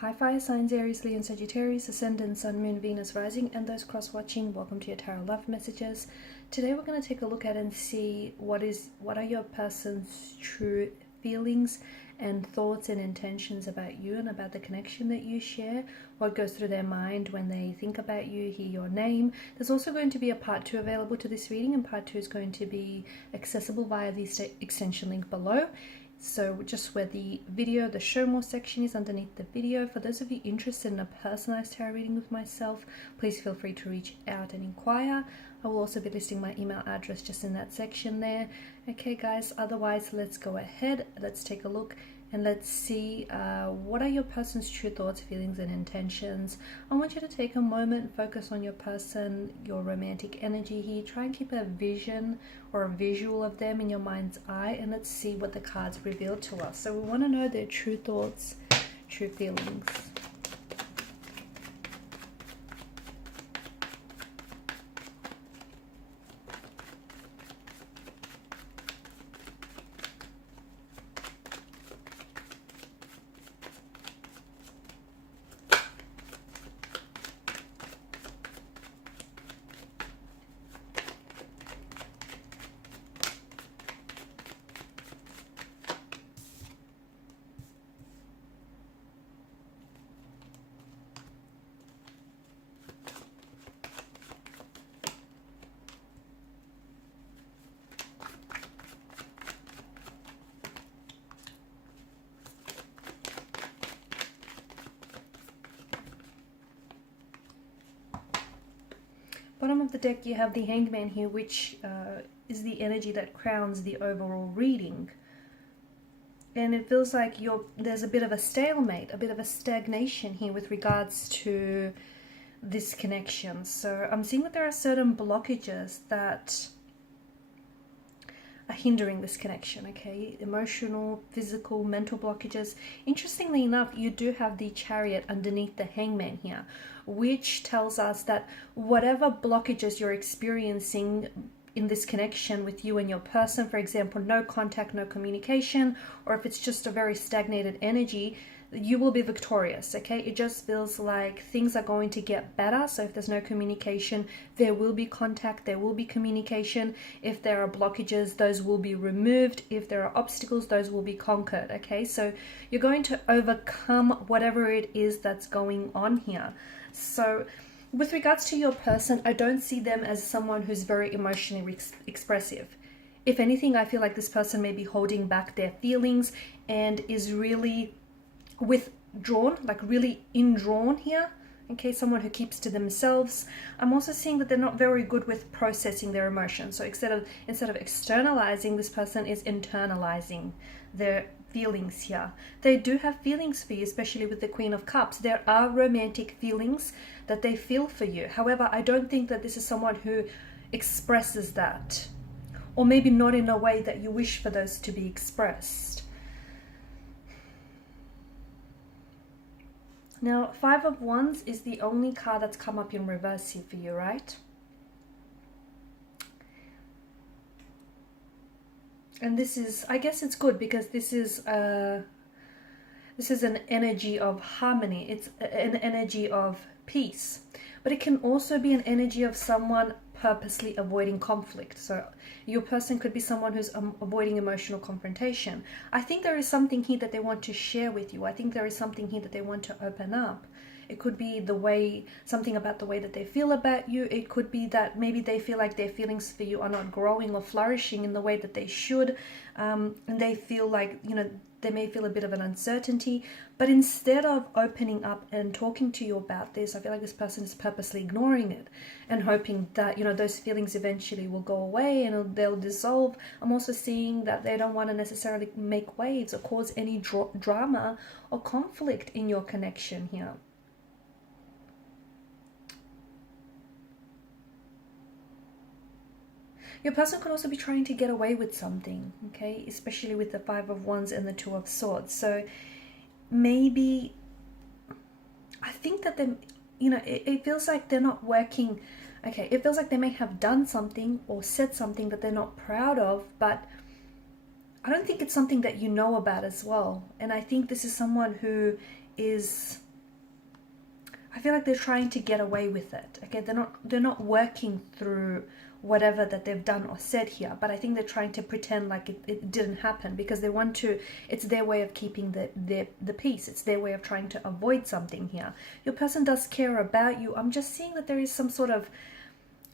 Hi fire signs, Aries, Leo and Sagittarius, Ascendant, Sun, Moon, Venus, Rising, and those cross-watching, welcome to your Tarot Love Messages. Today we're going to take a look at and see what are your person's true feelings and thoughts and intentions about you and about the connection that you share, what goes through their mind when they think about you, hear your name. There's also going to be a part 2 available to this reading, and part 2 is going to be accessible via the extension link below. So just where the show more section is underneath the video. For those of you interested in a personalized tarot reading with myself, please feel free to reach out and inquire. I will also be listing my email address just in that section there. Okay guys, otherwise let's go ahead, let's take a look and let's see what are your person's true thoughts, feelings and intentions. I want you to take a moment, focus on your person, your romantic energy here. Try and keep a vision or a visual of them in your mind's eye, and let's see what the cards reveal to us. So we want to know their true thoughts, true feelings. Bottom of the deck you have the Hangman here, which is the energy that crowns the overall reading. And it feels like there's a bit of a stalemate, a bit of a stagnation here with regards to this connection. So I'm seeing that there are certain blockages that are hindering this connection, okay? Emotional, physical, mental blockages. Interestingly enough, you do have the Chariot underneath the Hangman here, which tells us that whatever blockages you're experiencing in this connection with you and your person, for example, no contact, no communication, or if it's just a very stagnated energy, you will be victorious, okay? It just feels like things are going to get better. So if there's no communication, there will be contact, there will be communication. If there are blockages, those will be removed. If there are obstacles, those will be conquered, okay? So you're going to overcome whatever it is that's going on here. So with regards to your person, I don't see them as someone who's very emotionally expressive. If anything, I feel like this person may be holding back their feelings and is really withdrawn, like really indrawn here, okay? Someone who keeps to themselves. I'm also seeing that they're not very good with processing their emotions. So instead of externalizing, this person is internalizing their feelings here. They do have feelings for you, especially with the Queen of Cups. There are romantic feelings that they feel for you. However, I don't think that this is someone who expresses that, or maybe not in a way that you wish for those to be expressed. Now, 5 of Wands is the only card that's come up in reverse here for you, right? And this is, I guess it's good because this is an energy of harmony. It's an energy of peace. But it can also be an energy of someone purposely avoiding conflict. So your person could be someone who's avoiding emotional confrontation. I think there is something here that they want to share with you. I think there is something here that they want to open up. It could be something about the way that they feel about you. It could be that maybe they feel like their feelings for you are not growing or flourishing in the way that they should. And they feel like, they may feel a bit of an uncertainty. But instead of opening up and talking to you about this, I feel like this person is purposely ignoring it and hoping that, those feelings eventually will go away and they'll dissolve. I'm also seeing that they don't want to necessarily make waves or cause any drama or conflict in your connection here. Your person could also be trying to get away with something, okay? Especially with the 5 of Wands and the 2 of Swords. So maybe, I think that it feels like they're not working, okay? It feels like they may have done something or said something that they're not proud of, but I don't think it's something that you know about as well. And I think this is someone who is I feel like they're trying to get away with it. Okay, they're not working through whatever that they've done or said here, but I think they're trying to pretend like it didn't happen, because they want to, it's their way of keeping the peace. It's their way of trying to avoid something here. Your person does care about you. I'm just seeing that there is some sort of,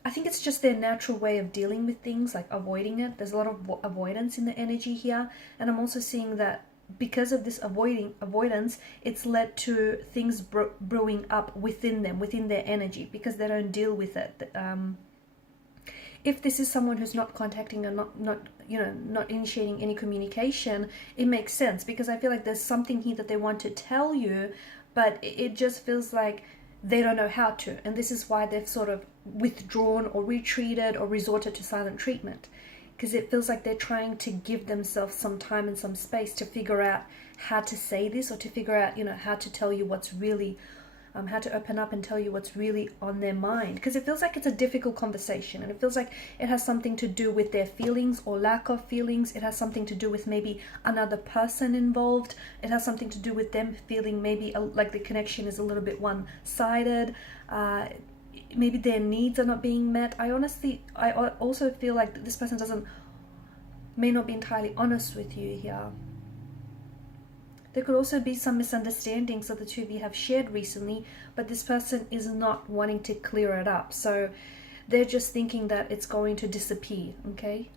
I think it's just their natural way of dealing with things, like avoiding it. There's a lot of avoidance in the energy here, and I'm also seeing that because of this avoidance, it's led to things brewing up within them, within their energy, because they don't deal with it. If this is someone who's not contacting or not initiating any communication, it makes sense, because I feel like there's something here that they want to tell you, but it just feels like they don't know how to, and this is why they've sort of withdrawn or retreated or resorted to silent treatment, because it feels like they're trying to give themselves some time and some space to figure out how to say this, or to figure out, how to tell you what's really, how to open up and tell you what's really on their mind, because it feels like it's a difficult conversation, and it feels like it has something to do with their feelings or lack of feelings. It has something to do with maybe another person involved. It has something to do with them feeling maybe like the connection is a little bit one-sided. Maybe their needs are not being met. I also feel like this person may not be entirely honest with you here. There could also be some misunderstandings that the two of you have shared recently, but this person is not wanting to clear it up. So they're just thinking that it's going to disappear, okay?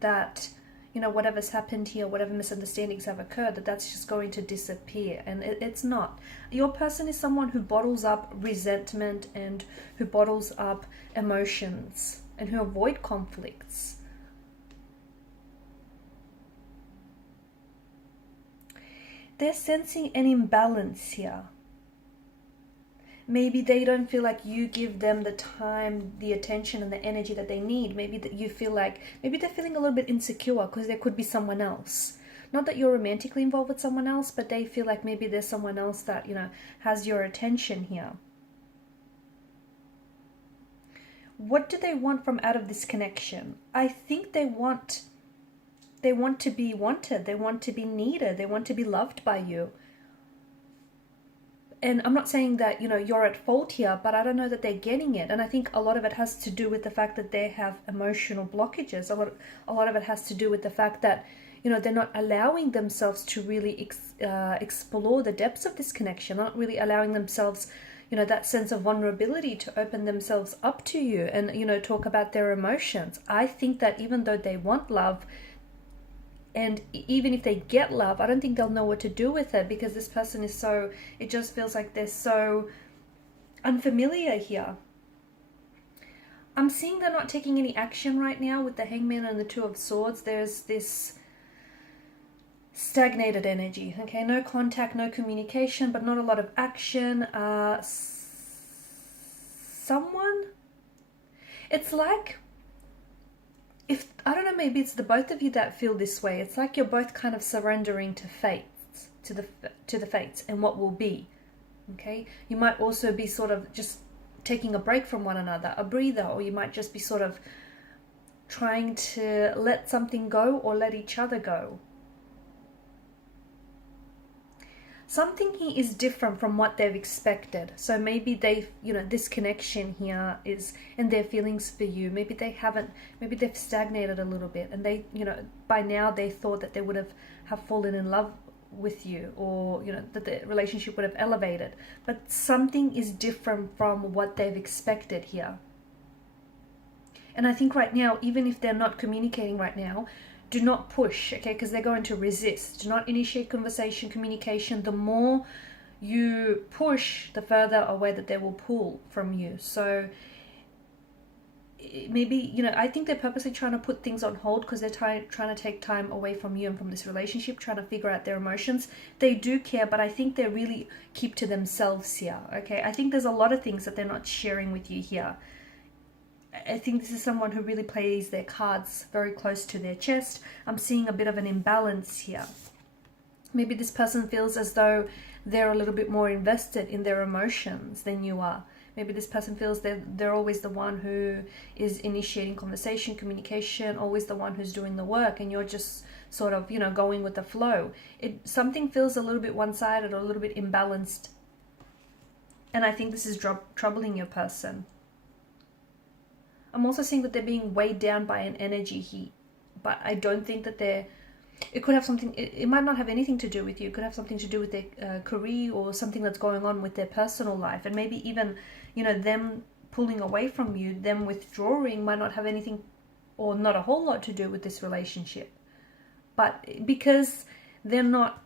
That, whatever's happened here, whatever misunderstandings have occurred, that's just going to disappear. And it's not. Your person is someone who bottles up resentment and who bottles up emotions and who avoid conflicts. They're sensing an imbalance here. Maybe they don't feel like you give them the time, the attention, and the energy that they need. Maybe that you feel like, maybe they're feeling a little bit insecure because there could be someone else. Not that you're romantically involved with someone else, but they feel like maybe there's someone else that, has your attention here. What do they want from out of this connection? I think they want to be wanted. They want to be needed. They want to be loved by you. And I'm not saying that, you're at fault here, but I don't know that they're getting it. And I think a lot of it has to do with the fact that they have emotional blockages. A lot of it has to do with the fact that, they're not allowing themselves to really explore the depths of this connection, not really allowing themselves, that sense of vulnerability to open themselves up to you and, talk about their emotions. I think that even though they want love, and even if they get love, I don't think they'll know what to do with it, because this person is it just feels like they're so unfamiliar here. I'm seeing they're not taking any action right now with the Hangman and the Two of Swords. There's this stagnated energy, okay? No contact, no communication, but not a lot of action. It's like, I don't know, maybe it's the both of you that feel this way. It's like you're both kind of surrendering to fates, to the fates and what will be, okay? You might also be sort of just taking a break from one another, a breather, or you might just be sort of trying to let something go or let each other go. Something here is different from what they've expected. So maybe this connection here is, and their feelings for you, maybe they've stagnated a little bit, and they, by now they thought that they would have fallen in love with you, or, that the relationship would have elevated. But something is different from what they've expected here. And I think right now, even if they're not communicating right now, do not push, okay? Because they're going to resist. Do not initiate conversation, communication. The more you push, the further away that they will pull from you. So maybe, I think they're purposely trying to put things on hold because they're trying to take time away from you and from this relationship, trying to figure out their emotions. They do care, but I think they really keep to themselves here, okay? I think there's a lot of things that they're not sharing with you here. I think this is someone who really plays their cards very close to their chest. I'm seeing a bit of an imbalance here. Maybe this person feels as though they're a little bit more invested in their emotions than you are. Maybe this person feels they're always the one who is initiating conversation, communication, always the one who's doing the work, and you're just sort of, going with the flow. Something feels a little bit one-sided or a little bit imbalanced And I think this is troubling your person. I'm also seeing that they're being weighed down by an energy heat, but I don't think that it could have something, it might not have anything to do with you. It could have something to do with their career or something that's going on with their personal life. And maybe even, you know, them pulling away from you, them withdrawing might not have anything or not a whole lot to do with this relationship. But because they're not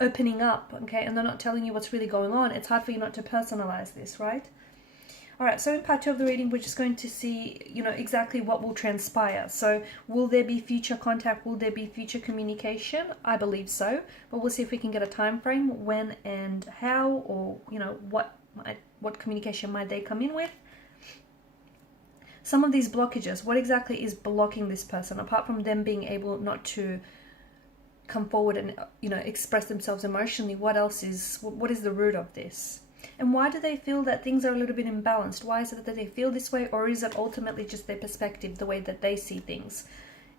opening up, okay, and they're not telling you what's really going on, it's hard for you not to personalize this, right? All right, so in part 2 of the reading, we're just going to see, you know, exactly what will transpire. So will there be future contact? Will there be future communication? I believe so, but we'll see if we can get a time frame, when and how, or, you know, what communication might they come in with. Some of these blockages, what exactly is blocking this person, apart from them being able not to come forward and, you know, express themselves emotionally? What else is, what is the root of this? And why do they feel that things are a little bit imbalanced? Why is it that they feel this way, or is it ultimately just their perspective, the way that they see things?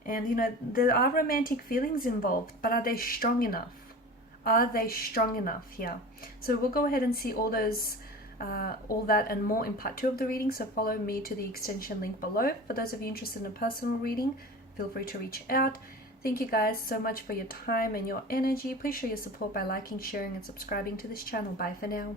And, you know, there are romantic feelings involved, but are they strong enough? Are they strong enough here? So we'll go ahead and see all those, all that and more in part 2 of the reading. So follow me to the extension link below. For those of you interested in a personal reading, feel free to reach out. Thank you guys so much for your time and your energy. Please show your support by liking, sharing, and subscribing to this channel. Bye for now.